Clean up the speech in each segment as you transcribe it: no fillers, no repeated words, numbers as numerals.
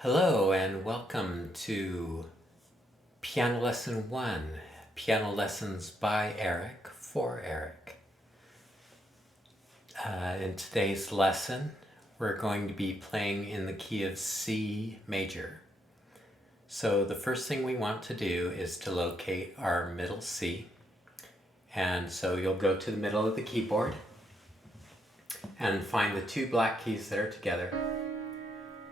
Hello and welcome to Piano Lesson 1, Piano Lessons by Eric for Eric. In today's lesson, we're going to be playing in the key of C major. So the first thing we want to do is to locate our middle C. And so you'll go to the middle of the keyboard and find the two black keys that are together.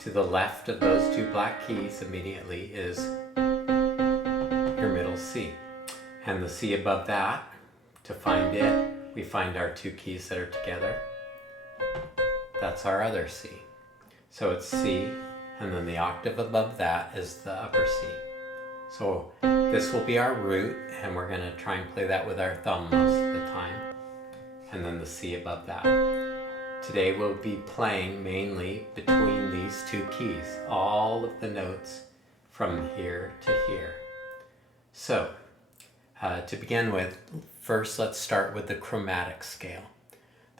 To the left of those two black keys immediately is your middle C. And the C above that, to find it, we find our two keys that are together. That's our other C. So it's C, and then the octave above that is the upper C. So this will be our root, and we're going to try and play that with our thumb most of the time. And then the C above that. Today we'll be playing mainly between these two keys, all of the notes from here to here. So, to begin with, first let's start with the chromatic scale.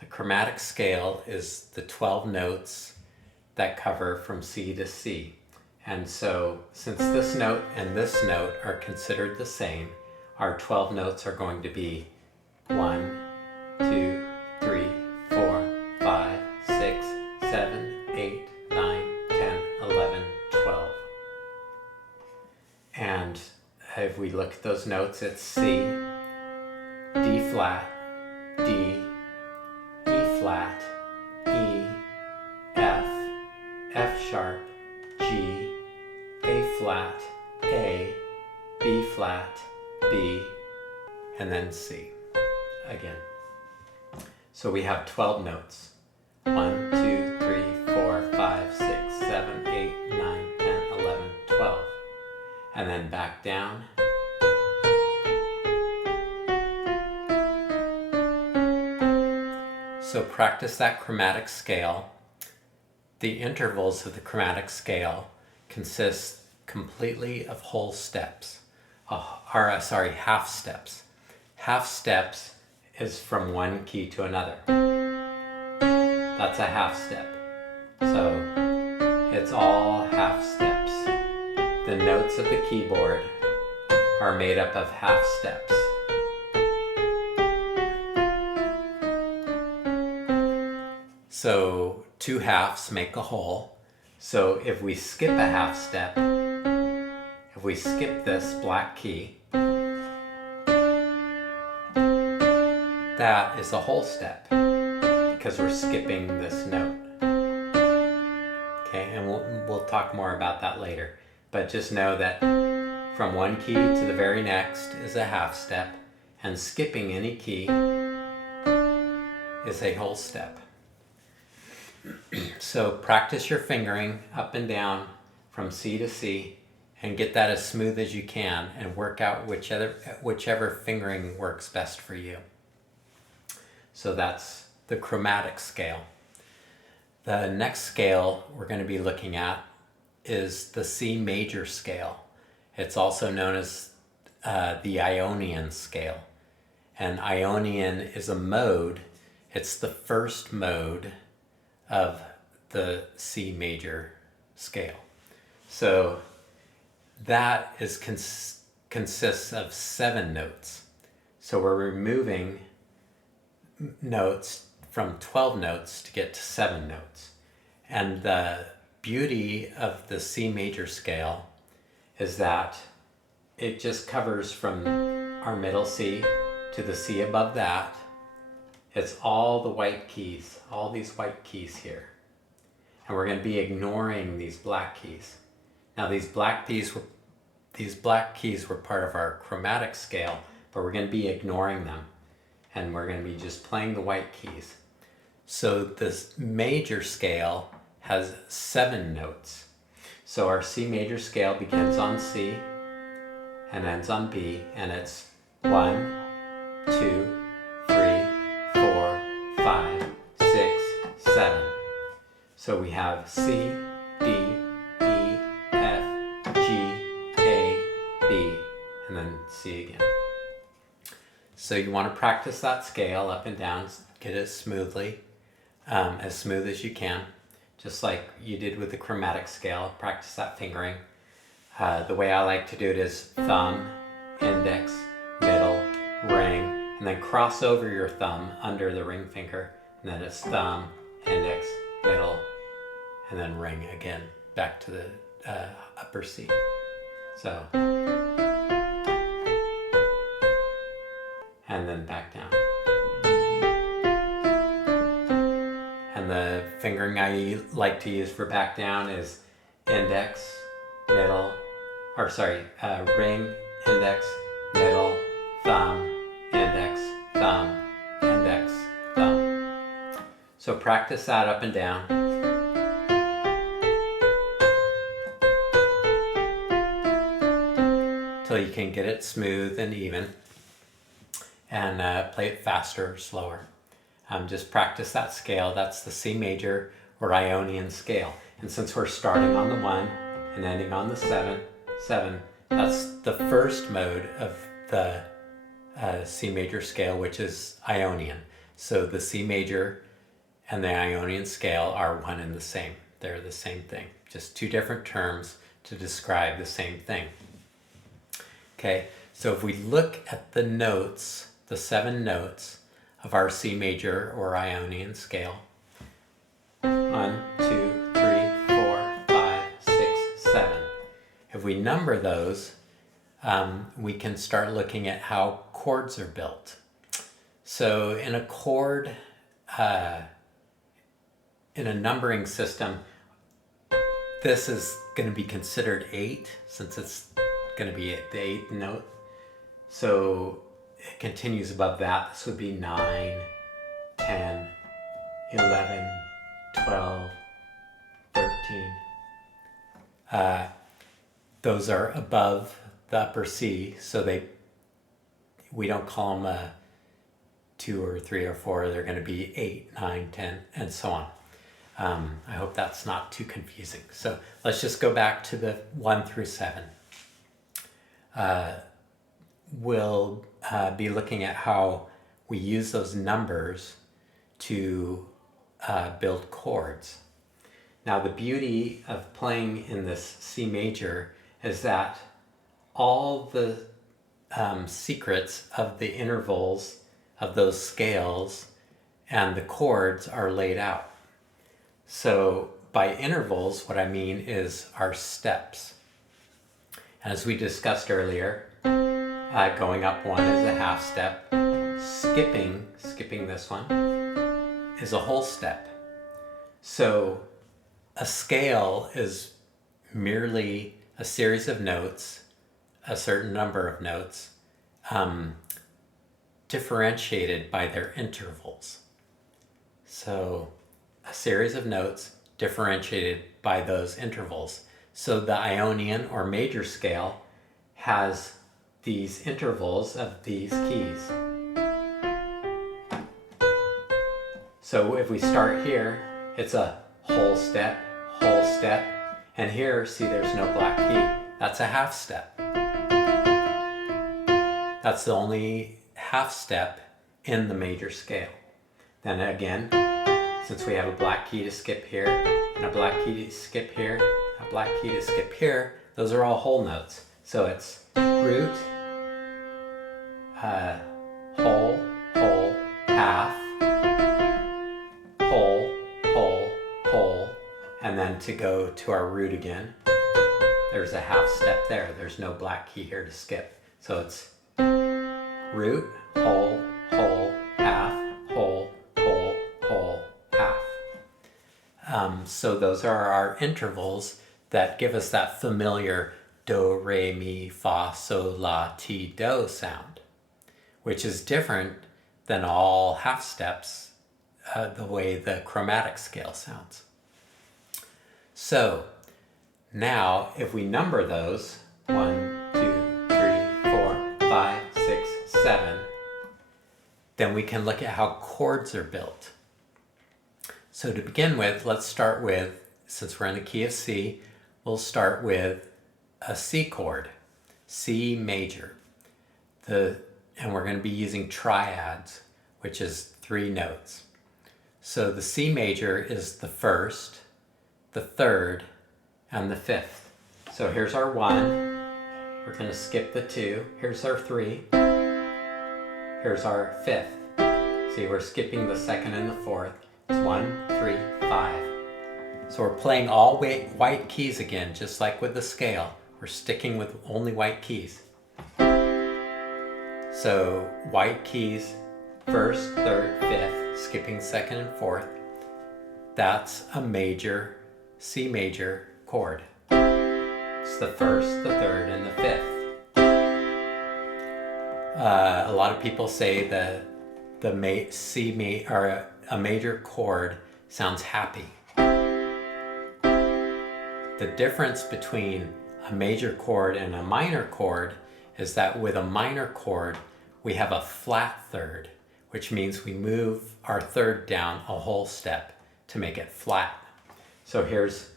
The chromatic scale is the 12 notes that cover from C to C. And so, since this note and this note are considered the same, our 12 notes are going to be 1, 2, 3, 4, 5, 6, 7, 8, 9, 10, 11, 12. And if we look at those notes, it's C, D flat, D, E flat, E, F, F sharp, G, A flat, A, B flat, B, and then C again. So we have 12 notes. 1, 2, 3, 4, 5, 6, 7, 8, 9, 10, 11, 12. And then back down. So practice that chromatic scale. The intervals of the chromatic scale consist completely of whole steps. Half steps. Half steps is from one key to another. That's a half step. So it's all half steps. The notes of the keyboard are made up of half steps. So two halves make a whole. So if we skip a half step, if we skip this black key, that is a whole step because we're skipping this note. Okay, and we'll talk more about that later. But just know that from one key to the very next is a half step, and skipping any key is a whole step. So practice your fingering up and down from C to C and get that as smooth as you can and work out whichever fingering works best for you. So that's the chromatic scale. The next scale we're going to be looking at is the C major scale. It's also known as the Ionian scale. And Ionian is a mode. It's the first mode of the C major scale. So that is consists of 7 notes. So we're removing notes from 12 notes to get to 7 notes. And the beauty of the C major scale is that it just covers from our middle C to the C above that. It's all the white keys, all these white keys here. And we're going to be ignoring these black keys. Now these black keys were part of our chromatic scale, but we're going to be ignoring them. And we're going to be just playing the white keys. So this major scale has 7 notes. So our C major scale begins on C and ends on B, and it's 1, 2, 3, 4, 5, 6, 7. So we have C, D, E, F, G, A, B, and then C again. So you want to practice that scale up and down, get it smoothly, as smooth as you can. just like you did with the chromatic scale. Practice that fingering. The way I like to do it is thumb, index, middle, ring, and then cross over your thumb under the ring finger, and then it's thumb, index, middle, and then ring again, back to the upper C. So, and then back down. And the fingering I like to use for back down is index, middle, ring, index, middle, thumb, index, thumb, index, thumb. So practice that up and down. Till you can get it smooth and even, and play it faster or slower. Just practice that scale. That's the C major or Ionian scale. And since we're starting on the 1 and ending on the 7, that's the first mode of the C major scale, which is Ionian. So the C major and the Ionian scale are one and the same. They're the same thing, just two different terms to describe the same thing. Okay, so if we look at the notes, the 7 notes of our C major or Ionian scale, 1, 2, 3, 4, 5, 6, 7. If we number those, we can start looking at how chords are built. So in a chord, in a numbering system, this is going to be considered 8, since it's going to be the 8th note. So it continues above that. This would be 9, 10, 11, 12, 13. Those are above the upper C, so we don't call them 2 or 3 or 4. They're going to be 8, 9, 10, and so on. I hope that's not too confusing. So let's just go back to the 1 through 7. We'll be looking at how we use those numbers to build chords. Now the beauty of playing in this C major is that all the secrets of the intervals of those scales and the chords are laid out. So by intervals, what I mean is our steps. As we discussed earlier, going up 1 is a half step. Skipping this one is a whole step. So a scale is merely a series of notes, a certain number of notes, differentiated by their intervals. So a series of notes differentiated by those intervals. So the Ionian or major scale has these intervals of these keys. So if we start here, it's a whole step, and here, see, there's no black key. That's a half step. That's the only half step in the major scale. Then again, since we have a black key to skip here, and a black key to skip here, a black key to skip here, those are all whole notes. So it's root, whole, half, whole, and then to go to our root again, there's a half step there. There's no black key here to skip. So it's root, whole, half, whole, half. So those are our intervals that give us that familiar do, re, mi, fa, sol, la, ti, do sound, which is different than all half steps, the way the chromatic scale sounds. So now if we number those, 1, 2, 3, 4, 5, 6, 7, then we can look at how chords are built. So to begin with, let's start with, since we're in the key of C, we'll start with a C chord, C major. And we're going to be using triads, which is 3 notes. So the C major is the first, the third, and the fifth. So here's our 1. We're going to skip the 2. Here's our 3. Here's our 5th. See, we're skipping the 2nd and the 4th. It's 1, 3, 5. So we're playing all white keys again, just like with the scale. We're sticking with only white keys. So white keys, 1st, 3rd, 5th, skipping 2nd and 4th. That's a major, C major chord. It's the 1st, the 3rd, and the 5th. A lot of people say that the a major chord sounds happy. The difference between a major chord and a minor chord is that with a minor chord, we have a flat third, which means we move our third down a whole step to make it flat. So here's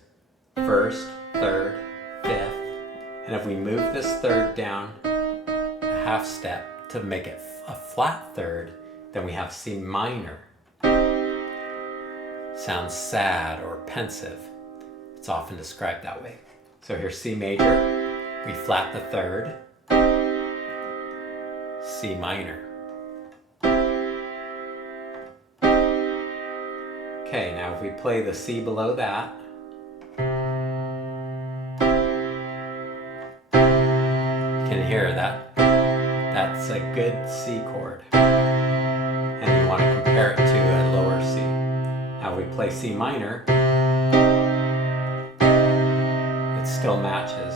1st, 3rd, 5th, and if we move this third down a half step to make it a flat third, then we have C minor. Sounds sad or pensive. It's often described that way. So here's C major, we flat the third, C minor. Okay, now if we play the C below that, you can hear that. That's a good C chord. And you want to compare it to a lower C. Now we play C minor, it still matches.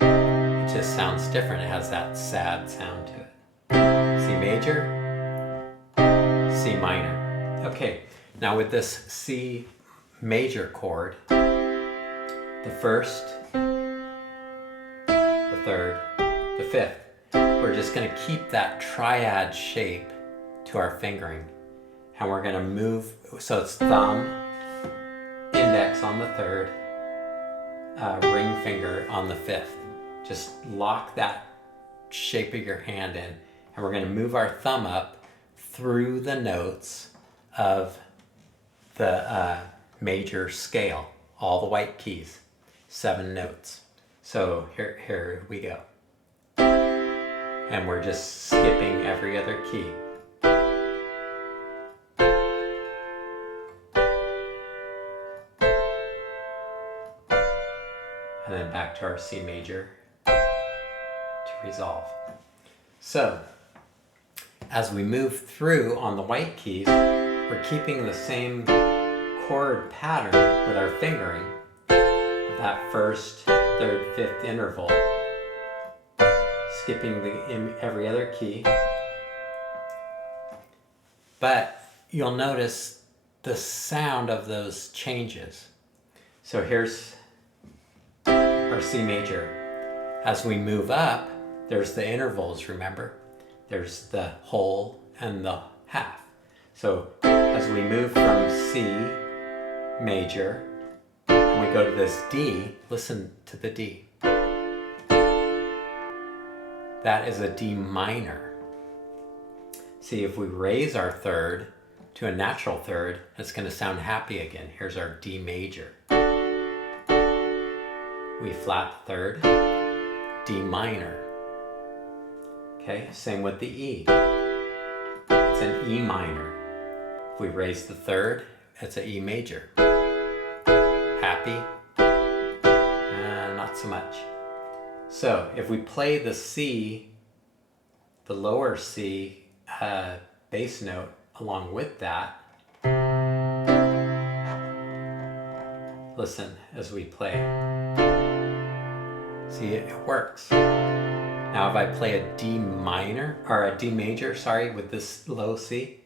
It just sounds different. It has that sad sound to it. C major, C minor. Okay, now with this C major chord, the 1st, the 3rd, the 5th, we're just going to keep that triad shape to our fingering. And we're going to move, so it's thumb, index on the 3rd, ring finger on the 5th. Just lock that shape of your hand in, and we're going to move our thumb up through the notes of the major scale, all the white keys, 7 notes. So here we go. And we're just skipping every other key. And then back to our C major to resolve. So, as we move through on the white keys, we're keeping the same chord pattern with our fingering, with that 1st, 3rd, 5th interval, skipping every other key. But you'll notice the sound of those changes. So here's our C major. As we move up, there's the intervals, remember? There's the whole and the half. So as we move from C major, and we go to this D, listen to the D. That is a D minor. See, if we raise our third to a natural third, it's going to sound happy again. Here's our D major. We flat the third, D minor. Okay, same with the E. It's an E minor. If we raise the third, it's an E major. Happy? Not so much. So if we play the C, the lower C bass note along with that, listen as we play. See, it works. Now if I play a D minor, or a D major, sorry, with this low C,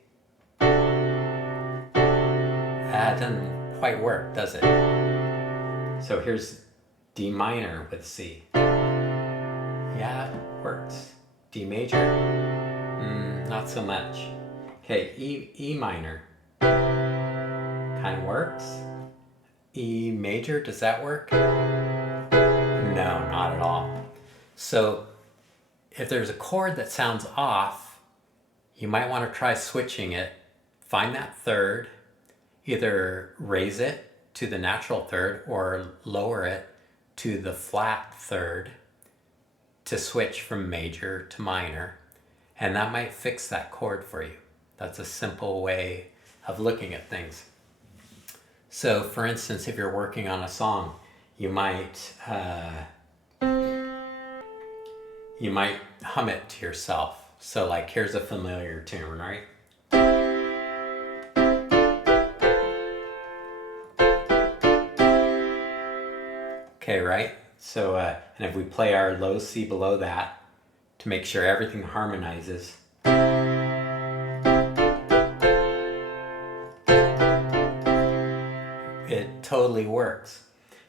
that doesn't quite work, does it? So here's D minor with C. Yeah, it works. D major, not so much. Okay, E minor, kind of works. E major, does that work? No, not at all. So if there's a chord that sounds off, you might want to try switching it. Find that third, either raise it to the natural third or lower it to the flat third to switch from major to minor, and that might fix that chord for you. That's a simple way of looking at things. So for instance, if you're working on a song, you might hum it to yourself. So like, here's a familiar tune, right? Okay, right? So, and if we play our low C below that to make sure everything harmonizes, it totally works.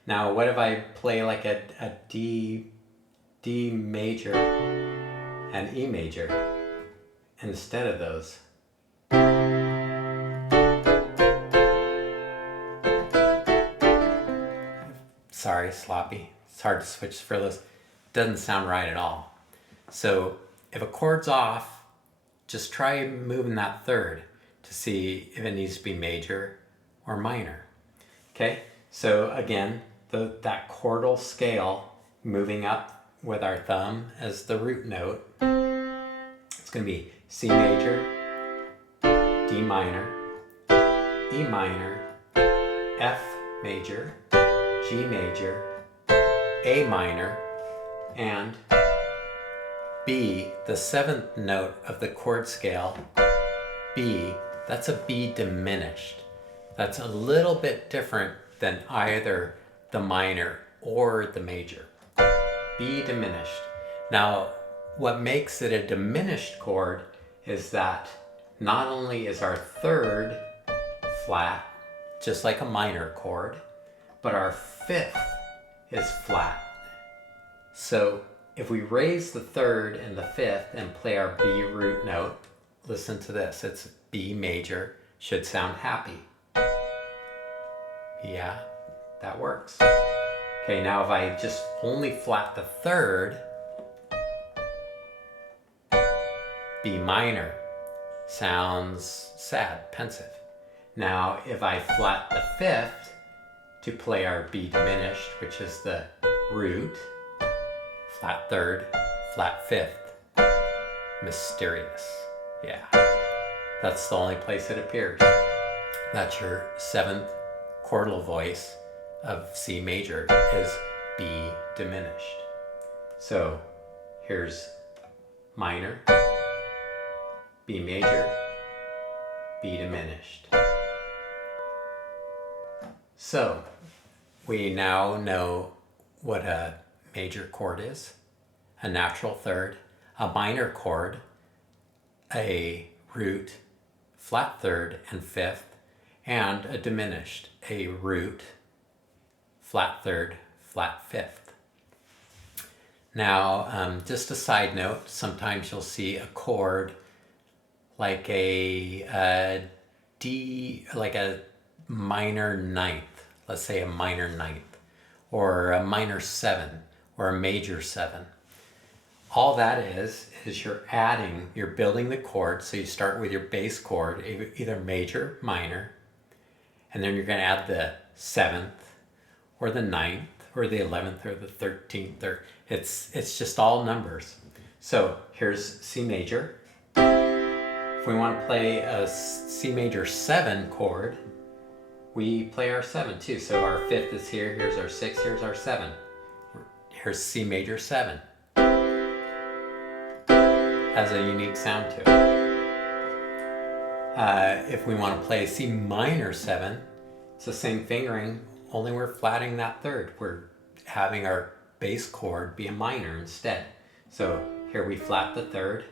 Now, what if I play like a D major and E major instead of those? Sorry, sloppy. It's hard to switch for those. Doesn't sound right at all. So if a chord's off, just try moving that third to see if it needs to be major or minor. Okay, so again, that chordal scale, moving up with our thumb as the root note, it's going to be C major, D minor, E minor, F major, G major, A minor, and B, the seventh note of the chord scale, B, that's a B diminished. That's a little bit different than either the minor or the major. B diminished. Now, what makes it a diminished chord is that not only is our third flat, just like a minor chord, but our fifth is flat. So if we raise the third and the fifth and play our B root note, listen to this, it's B major, should sound happy. Yeah, that works. Okay, now if I just only flat the third, B minor, sounds sad, pensive. Now if I flat the fifth to play our B diminished, which is the root, flat third, flat fifth, mysterious. Yeah, that's the only place it appears. That's your seventh chordal voice of C major, is B diminished. So here's minor, B major, B diminished. So we now know what a major chord is, a natural third, a minor chord, a root, flat third and fifth, and a diminished, a root, flat third, flat fifth. Now, just a side note, sometimes you'll see a chord like a D, like a minor ninth, let's say a minor ninth, or a minor seven, or a major seven. All that is you're building the chord, so you start with your bass chord, either major, minor, and then you're going to add the seventh, or the ninth, or the 11th, or the 13th, or it's just all numbers. So here's C major. If we want to play a C major 7 chord, we play our 7 too. So our fifth is here, here's our 6, here's our 7. Here's C major 7. Has a unique sound to it. If we want to play C minor 7, it's the same fingering, only we're flatting that third. We're having our bass chord be a minor instead. So here we flat the third,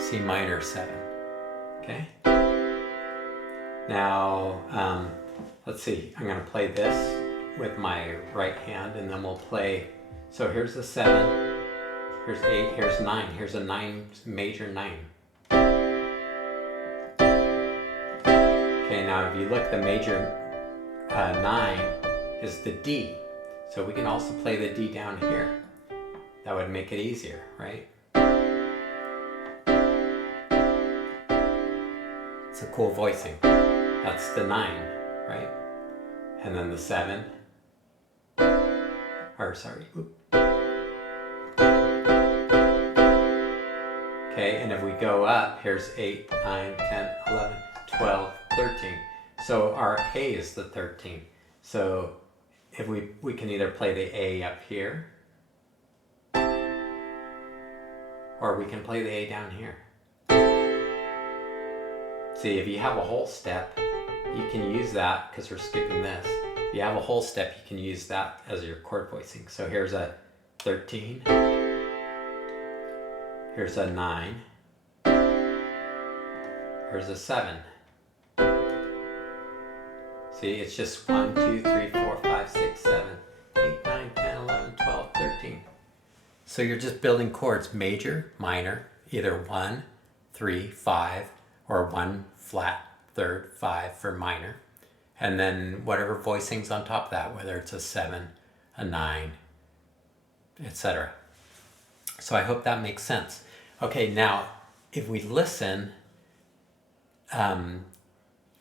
C minor 7, okay? Now, let's see, I'm gonna play this with my right hand and then we'll play, so here's the 7, here's 8, here's 9, here's a 9, major 9. Okay, now if you look, the major 9 is the D. So we can also play the D down here. That would make it easier, right? It's a cool voicing. That's the 9, right? And then the 7, or sorry. Okay, and if we go up, here's 8, 9, 10, 11, 12, 13. So our A is the 13. So if we can either play the A up here, or we can play the A down here. See, if you have a whole step, you can use that, because we're skipping this. If you have a whole step, you can use that as your chord voicing. So here's a 13. Here's a 9. Here's a 7. See, it's just 1, 2, 3, 4, 5, 6, 7, 8, 9, 10, 11, 12, 13. So you're just building chords, major, minor, either 1, 3, 5, or 1 flat third 5 for minor. And then whatever voicings on top of that, whether it's a 7, a 9, etc. So I hope that makes sense. Okay, now if we listen,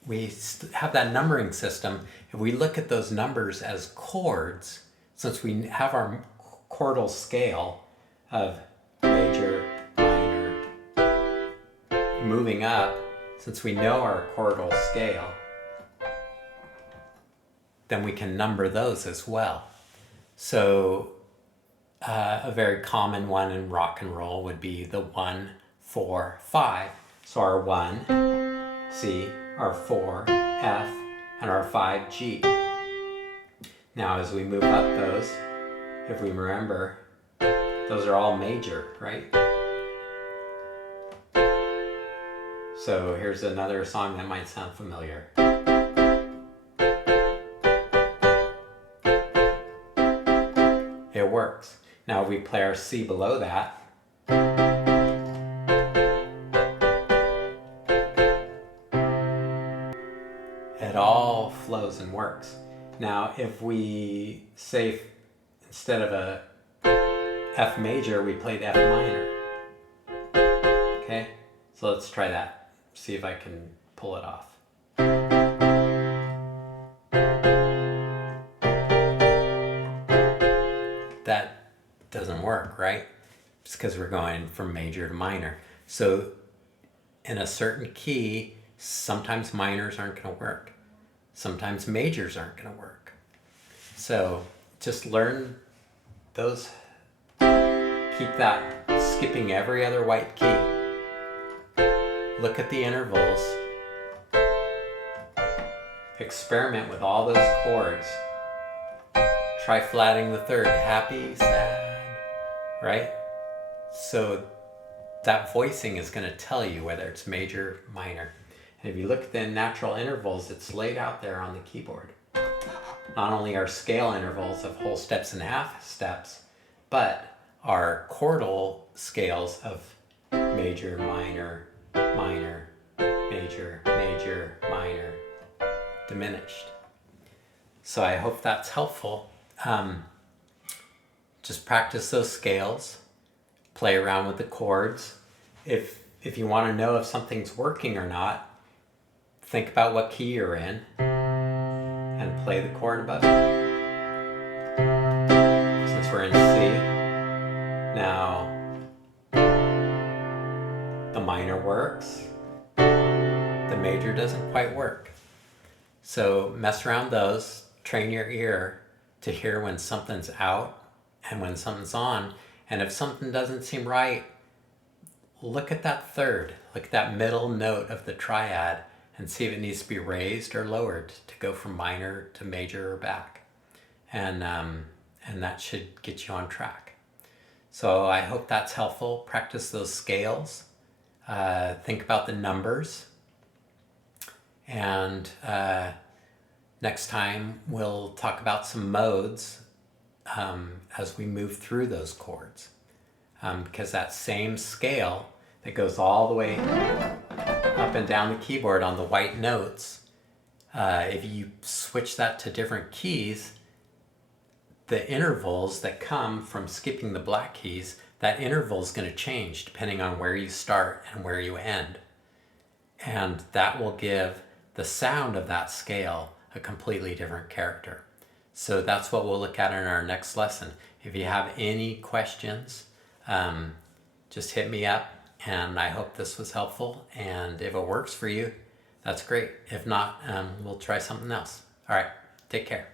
we have that numbering system. If we look at those numbers as chords, since we have our chordal scale of major, minor, moving up, since we know our chordal scale, then we can number those as well. So a very common one in rock and roll would be the 1, 4, 5. So our 1, C, our 4, F, and our 5, G. Now as we move up those, if we remember, those are all major, right? So here's another song that might sound familiar. It works. Now if we play our C below that, it all flows and works. Now if we say instead of a F major, we played F minor. Okay, so let's try that. See if I can pull it off. That doesn't work, right? It's because we're going from major to minor. So in a certain key, sometimes minors aren't going to work. Sometimes majors aren't going to work. So just learn those. Keep that skipping every other white key. Look at the intervals. Experiment with all those chords. Try flatting the third. Happy, sad, right? So that voicing is going to tell you whether it's major, minor. And if you look at the natural intervals, it's laid out there on the keyboard. Not only our scale intervals of whole steps and half steps, but our chordal scales of major, minor, minor, major, major, minor, diminished. So I hope that's helpful. Just practice those scales, play around with the chords. If you want to know if something's working or not, think about what key you're in and play the chord above it. Since we're in C, now the minor works, the major doesn't quite work. So mess around those, train your ear to hear when something's out and when something's on. And if something doesn't seem right, look at that third, look at that middle note of the triad and see if it needs to be raised or lowered to go from minor to major or back. And that should get you on track. So I hope that's helpful. Practice those scales. Think about the numbers. And next time we'll talk about some modes as we move through those chords. Because that same scale that goes all the way up and down the keyboard on the white notes, if you switch that to different keys, the intervals that come from skipping the black keys, that interval is going to change depending on where you start and where you end. And that will give the sound of that scale a completely different character. So that's what we'll look at in our next lesson. If you have any questions, just hit me up, and I hope this was helpful. And if it works for you, that's great. If not, we'll try something else. All right, take care.